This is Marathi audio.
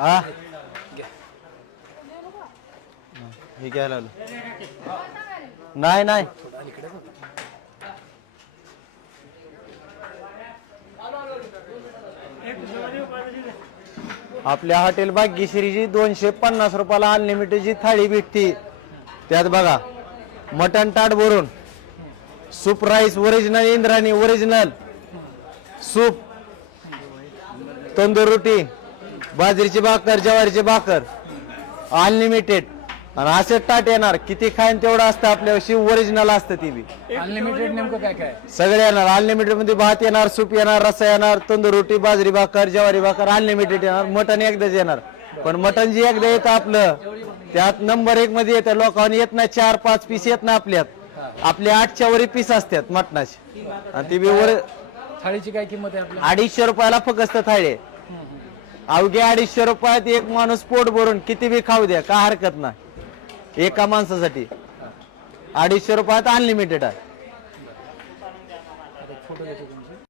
हा? हे घ्यायला आलो नाही नाही. आपल्या हॉटेल भाग्यश्रीची दोनशे पन्नास रुपयाला अनलिमिटेडची थाळी भेटती. त्यात बघा मटन ताट भरून soup rice original Indrani original soup tandoor रोटी बाजरीची भाकर ज्वारीची भाकर. अनलिमिटेड आणि असे ताट येणार किती खाईन तेवढं असतं आपल्याशी ओरिजिनल असतं ती बी. अनलिमिटेड नेमकं काय काय? सगळे येणार अनलिमिटेडमध्ये भात येणार सूप येणार रस्सा येणार तंदूर रोटी बाजरी भाकर ज्वारी भाकर अनलिमिटेड येणार मटन एकदाच येणार. पण मटन जे एकदा येतं आपलं त्यात नंबर एक मध्ये येतं लोकांनी येत नाही चार पाच पीस येत ना आपल्यात. आपले आठच्या वरी पीस असतात मटणाचे. आणि ती बी वर थाळीची काय किंमत आहे आपल्या? अडीचशे रुपयाला फक्त थाळी आहे. अवघ्या अडीचशे रुपयात एक माणूस पोट भरून किती बी खाऊ द्या का हरकत नाही. एका माणसासाठी. अडीचशे रुपयात अनलिमिटेड आहे.